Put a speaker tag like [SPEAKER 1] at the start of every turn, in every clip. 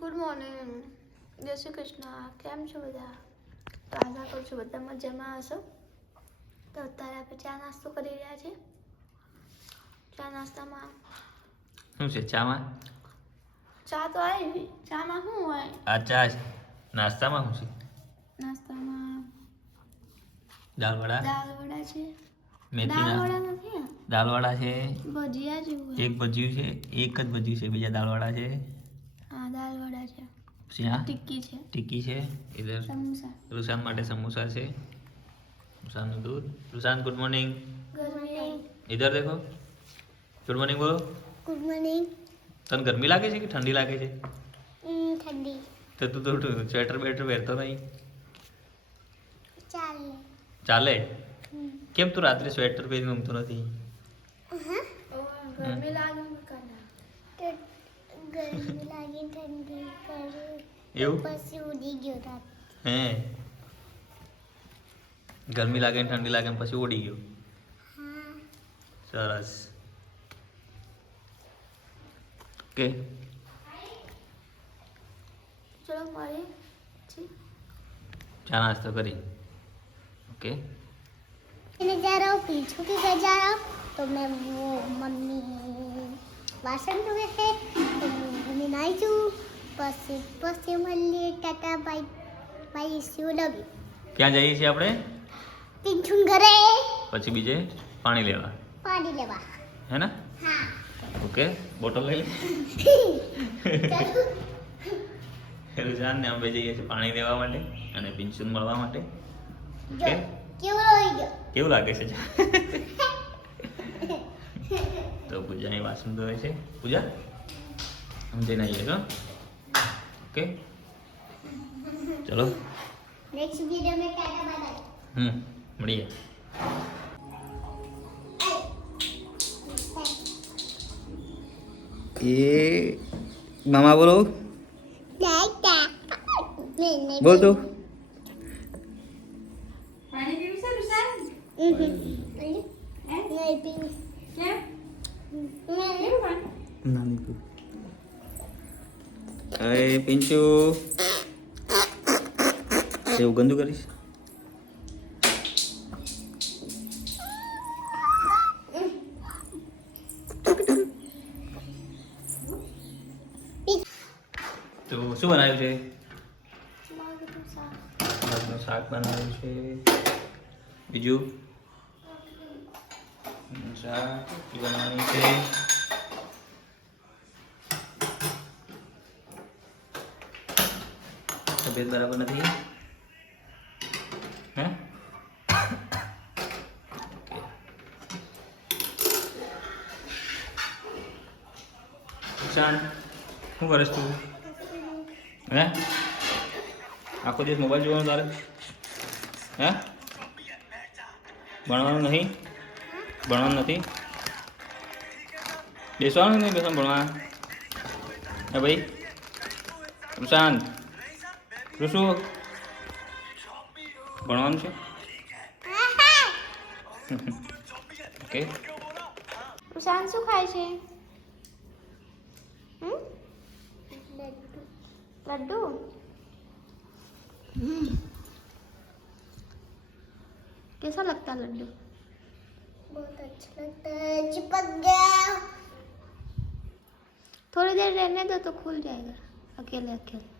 [SPEAKER 1] Good morning જય શ્રી કૃષ્ણ. કેમ છો બધા? તો આશા કરું છું બધા મજામાં હશો? તો અત્યારે આપણે ચા નાસ્તો કરી રહ્યા છે ચા નાસ્તામાં
[SPEAKER 2] શું છે ચામાં?
[SPEAKER 1] ચા તો આવી ચામાં શું હોય?
[SPEAKER 2] આ ચા નાસ્તામાં શું છે?
[SPEAKER 1] નાસ્તામાં
[SPEAKER 2] દાળ વડા?
[SPEAKER 1] દાળ વડા છે. દાળ
[SPEAKER 2] મેથીના
[SPEAKER 1] વડા નથી આ.
[SPEAKER 2] વડા છે.
[SPEAKER 1] ભજીયા જેવું.
[SPEAKER 2] એક ભજીયું છે એક જ ભજીયું છે બીજા દાળ વડા છે.
[SPEAKER 1] હા દાળ વડા છે.
[SPEAKER 2] પછી
[SPEAKER 1] ટિક્કી છે.
[SPEAKER 2] ટિક્કી છે. ઇધર
[SPEAKER 1] સમોસા.
[SPEAKER 2] રુસાન માટે સમોસા છે. રૂસાનનું દૂધ. રુસાન ગુડ મોર્નિંગ
[SPEAKER 1] ગરમી
[SPEAKER 2] ઇધર દેખો. ગુડ મોર્નિંગ બોલો.
[SPEAKER 1] ગુડ મોર્નિંગ
[SPEAKER 2] તને ગરમી લાગે છે કે ઠંડી લાગે છે?
[SPEAKER 1] ઠંડી.
[SPEAKER 2] તો તું તો સ્વેટર બેટર પહેરતો નહીં.
[SPEAKER 1] ચાલે.
[SPEAKER 2] ચાલે? કેમ તું રાત્રે સ્વેટર પહેરીને ઊંઘતો નથી?
[SPEAKER 1] ગરમી લાગે. ગરમી લાગી ઠંડી કરી
[SPEAKER 2] એવું
[SPEAKER 1] પછી ઉડી ગયો રાત
[SPEAKER 2] હે ગરમી લાગે ને ઠંડી લાગે ને પછી ઉડી ગયો સરસ ઓકે
[SPEAKER 1] ચલો મળીએ પછી
[SPEAKER 2] ચા નાસ્તો કરી ઓકે
[SPEAKER 3] मैंने जा रहा हूँ पीछू के घर जा रहा हूँ तो मैं वो मम्मी વાસણ ધોવે છે અને નાહીશું પછી પછી મળીએ Tata bye bye see you love you
[SPEAKER 2] ક્યાં જઈએ છીએ આપણે?
[SPEAKER 3] પિંચુન ઘરે.
[SPEAKER 2] પછી બીજે પાણી લેવા.
[SPEAKER 3] પાણી લેવા.
[SPEAKER 2] હે ને?
[SPEAKER 3] હા.
[SPEAKER 2] ઓકે બોટલ લઈ લે. રુઝાન ને અમે જઈએ છીએ પાણી લેવા માટે અને પિંચુન મળવા માટે.
[SPEAKER 3] કેવું
[SPEAKER 2] લાગે છે? પૂજાની વાસણ ધોવે છે. પૂજા? સમજી ના આવીએ ઓકે. ચલો. હમ મળીએ. એ મામા બોલો. બોલ તું. પિંચુ એવું ગંદુ કરીશ? તો શું બનાવ્યું છે? શાક બનાવ્યું છે. બીજું? શાક બનાવ્યું છે. તબિયત બરાબર નથી? હે? શાન શું કરે તું? હે? આખો દિવસ મોબાઈલ જોવાનો તારે? હે? ભણવાનું નહીં ભણવાનું નથી? બેસવાનું નહીં બેસવાનું ભણવા? હે ભાઈ? પ્રશાંત ઋષુ ભણવાનું છે ઓકે
[SPEAKER 1] પ્રશાંત શું ખાય છે હમ लड्डू कैसा लगता है लड्डू
[SPEAKER 3] बहुत अच्छा लगता है चिपक गया
[SPEAKER 1] थोड़ी देर रहने दो तो खुल जाएगा अकेले अकेले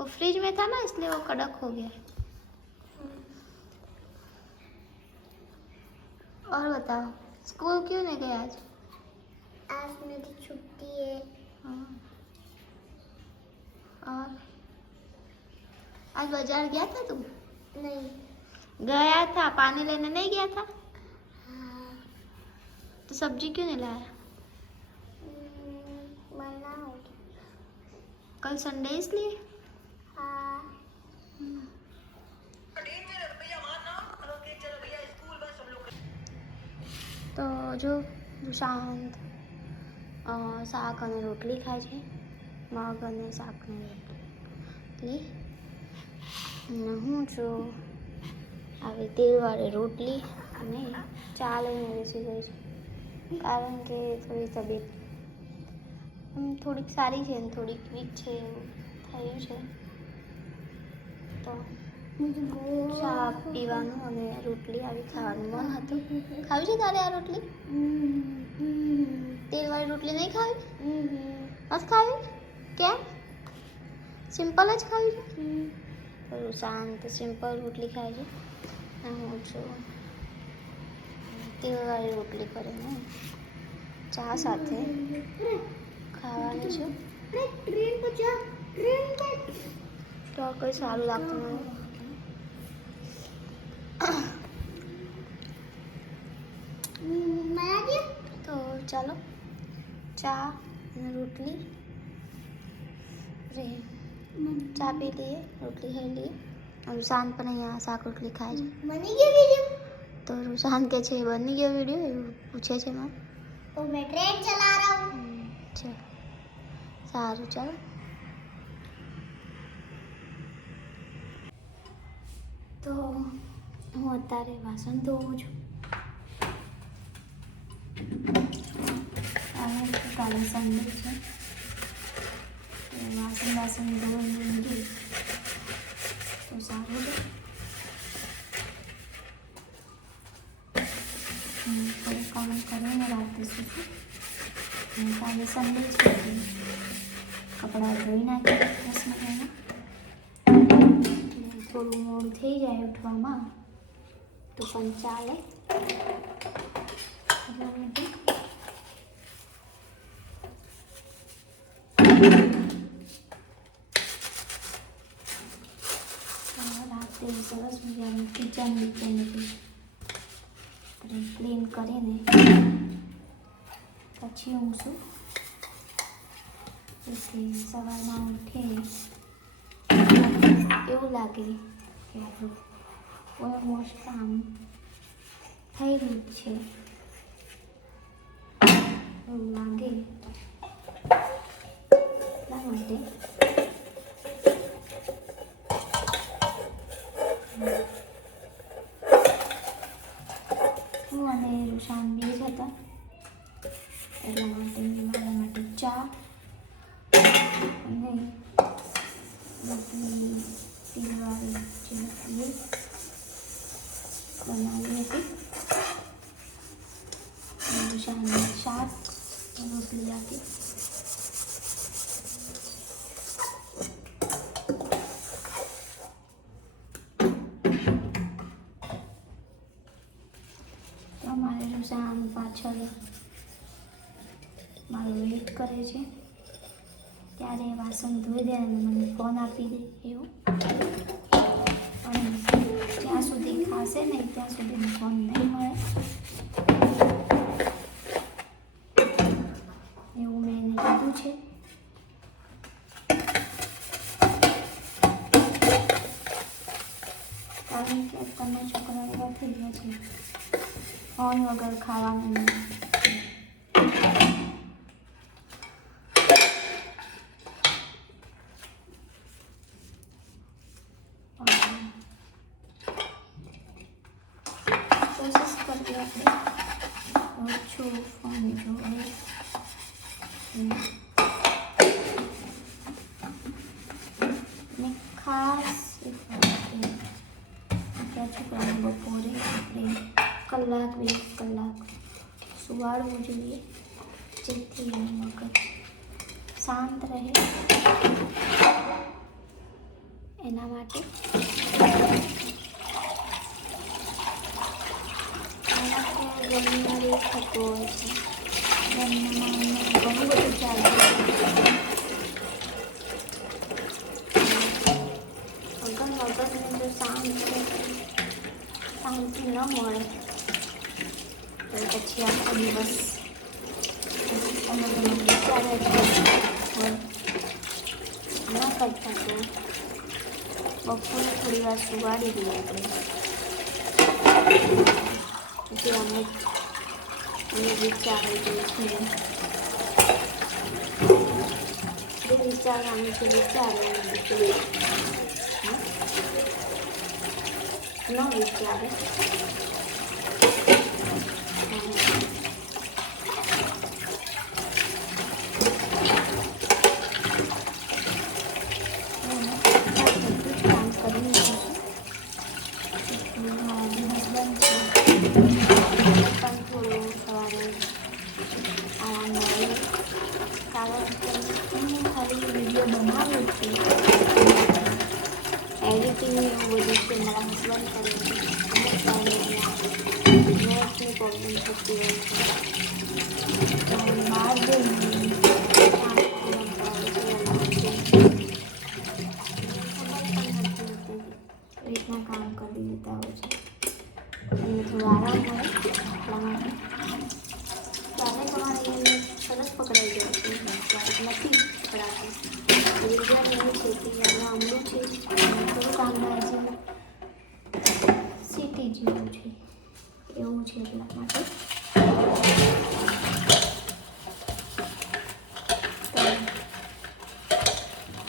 [SPEAKER 1] वो फ्रिज में था ना इसलिए वो कड़क हो गया। और बताओ स्कूल क्यों नहीं गए आज?
[SPEAKER 3] आज मेरी छुट्टी है।
[SPEAKER 1] हाँ। और? आज बाज़ार गया था तुम?
[SPEAKER 3] नहीं।
[SPEAKER 1] गया था पानी लेने नहीं गया था?
[SPEAKER 3] हाँ।
[SPEAKER 1] तो सब्ज़ी क्यों नहीं लाया?
[SPEAKER 3] हम्म,
[SPEAKER 1] कल संडे इसलिए? તો જો શાંત શાક અને રોટલી ખાય છે. મગ અને શાકની રોટલી. અને હું છું આવી તેલવાળી રોટલી અને ચા લઈને બેસી ગઈ છું કારણ કે થોડી તબિયત થોડીક સારી છે ને થોડીક વીક છે એવું થયું છે. તો ચા પીવાનું અને રોટલી આવી ખાવાનું. મન હતું ખાવી છે તારે આ રોટલી? તેલવાળી રોટલી નહીં ખાવી? બસ ખાવી? કેમ સિમ્પલ જ ખાવી છે? શાંત, સિમ્પલ રોટલી ખાય છે. હું છું તેલવાળી રોટલી કરીને ચા સાથે ખાવાની છું.
[SPEAKER 3] ટ્રેન પર જા ટ્રેન પર
[SPEAKER 1] તો કોઈ સારું લાગતું મને
[SPEAKER 3] બનાવી
[SPEAKER 1] તો ચાલો ચા અને રોટલી રે ચા પી લઈએ રોટલી ખાઈ લઈએ રૂસાન પણ અહીંયા શાક રોટલી ખાય છે
[SPEAKER 3] બની ગયો વિડિયો
[SPEAKER 1] તો રૂસાન કે છે બની ગયો વિડીયો એવું પૂછે છે મને
[SPEAKER 3] तो मैं ट्रेन चला रहा हूँ
[SPEAKER 1] હમ, છે સારું ચાલો તો હું અત્યારે વાસણ ધોવું છું. અને કાલે સન્ડે છે? વાસણ વાસણ ધોઈને ઊંઘી તો સારું છે. હમ, થોડું કામ કરીને અને કાલે સન્ડે છે કપડાં ધોઈ દસ મિનિટમાં અને થોડું મોડું થઈ જાય ઉઠવામાં તો પણ ચાલે. એટલા માટે રાતે સરસ મજાનું કિચન બિચન ક્લીન કરીને પછી ઊંઘશું. તેથી સવારમાં ઉઠે એવું લાગે કે આપણું ઓલમોસ્ટ કામ થઈ રહ્યું છે. એવું લાગે એટલા માટે હું અને રૂશાન બે જ હતા એટલા માટે મેં મારા માટે ચા અને રોટલી તેલવાળી જે રોટલી બનાવી હતી અને રૂશાનને શાક રોટલી આપી તો અમારે રૂશાન પાછળ મારો વેઇટ કરે છે. ત્યારે વાસણ ધોઈ દે અને મને ફોન આપી દે એવું. અને જ્યાં સુધી ખાશે નહીં ત્યાં સુધી ફોન નહીં મળે. એવું મેં એને કીધું છે. કારણ કે તમે છોકરા થઈ ગયા છે ફોન વગર ખાવાનું નહીં કોશિશ કરવી આપણે ઓછું ફોન જોવે ને ખાસ એક વાત કે આપણા છોકરાને બપોરે આપણે બે કલાક સુવાડવું જોઈએ જેથી એનું મગજ શાંત રહે. એના માટે ગરમીમાં થતું હોય છે. ગરમીમાં ઘણું બધું ચાલતું અગર મગજને જો શાંત, શાંતિ ન મળે. તો પછી આખો દિવસ અમુક અમુક વિચારે જ હોય ન કરતા તો બપોરે થોડી વાર સુવાડી દઈએ આપણે પછી અમે અમે વિચારે જે છે જે વિચારવાનું છે વિચારે અને બીજું ન વિચારે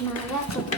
[SPEAKER 1] 我要做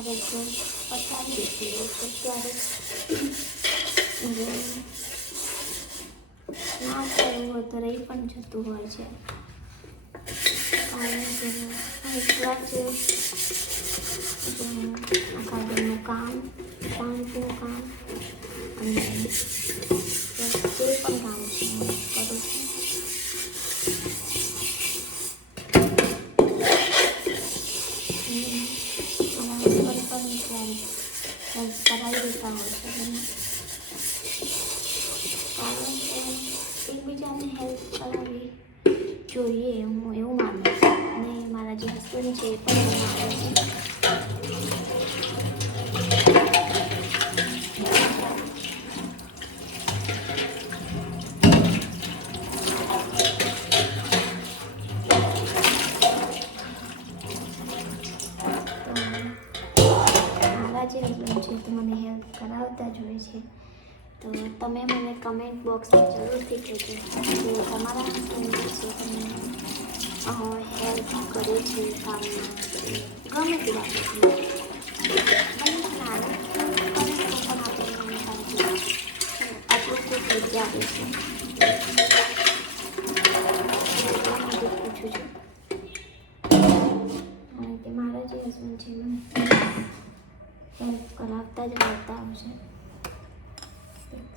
[SPEAKER 1] ત્યારે જો પતાવી દીધી તો ત્યારે ના કરવું હોય તો રહી પણ જતું હોય છે અને એકવાર જે 是他们。સાચી રજૂઆત છે તો મને હેલ્પ કરાવતા જોઈએ છે તો તમે મને કમેન્ટ બોક્સમાં જરૂરથી કહેજો કે તમારા હસબન્ડે શું તમને હેલ્પ કરે છે કામમાં ગમે તે બાબતમાં આટલું કોઈ જગ્યા આપે છે જ મળતા આવશે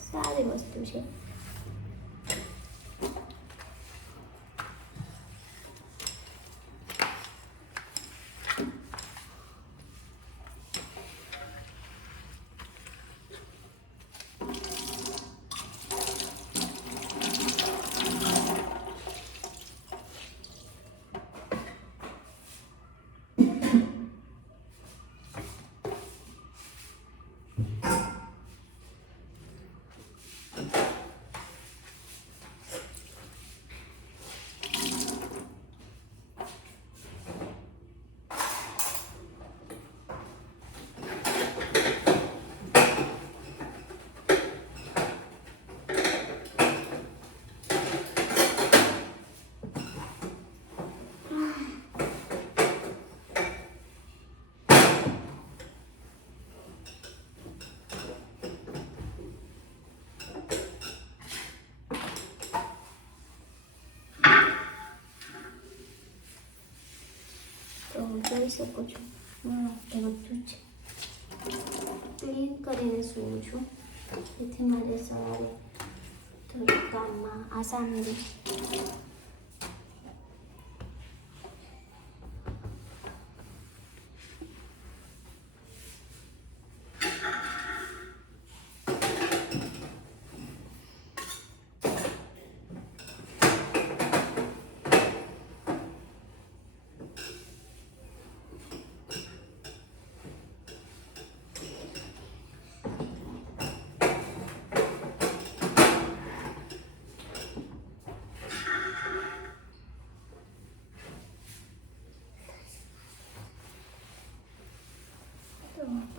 [SPEAKER 1] સારી વસ્તુ છે. કરી શકો છો હું બધું જ. ક્લીન કરીને સૂવું છું. જેથી મારે સવારે થોડું કામમાં આસાની રહે.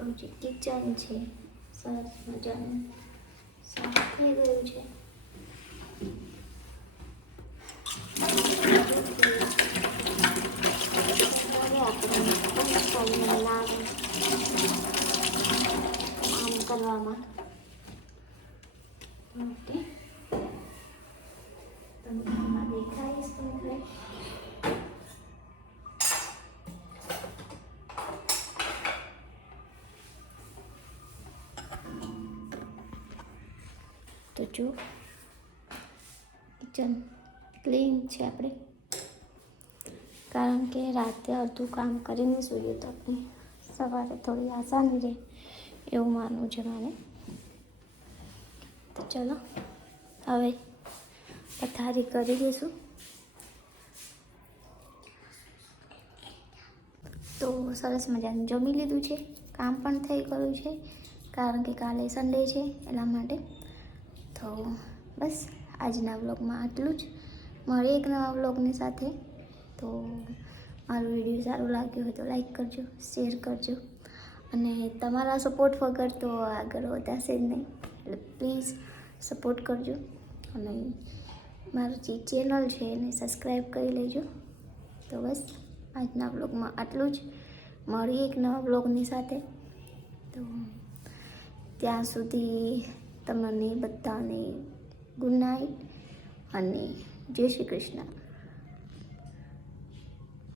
[SPEAKER 1] આપણું જે કિચન છે. સરસ મજાનું. સાફ થઈ ગયું છે. જો. કિચન ક્લીન છે આપણે. કારણ કે રાતે અડધું કામ કરીને સૂઈએ તો આપણે સવારે થોડી આસાની રહે એવું માનવું છે મારે. તો ચલો, હવે પથારી કરી દઈશું. તો સરસ મજાનું જમી લીધું છે. કામ પણ થઈ ગયું છે, કારણ કે કાલે સન્ડે છે એટલા માટે. તો બસ આજના બ્લોગમાં આટલું જ. મારી એક નવા બ્લોગની સાથે. તો મારો વીડિયો સારો લાગ્યો હોય તો લાઈક કરજો, શેર કરજો. અને તમારા સપોર્ટ વગર તો આગળ વધાશે જ નહીં. એટલે પ્લીઝ સપોર્ટ કરજો. અને મારું જે ચેનલ છે એને સબસ્ક્રાઈબ કરી લેજો. તો બસ આજના બ્લોગમાં આટલું જ. મળી એક નવા બ્લોગની સાથે. તો ત્યાં સુધી તમને બધાને ગુડ નાઇટ અને જય શ્રી કૃષ્ણ.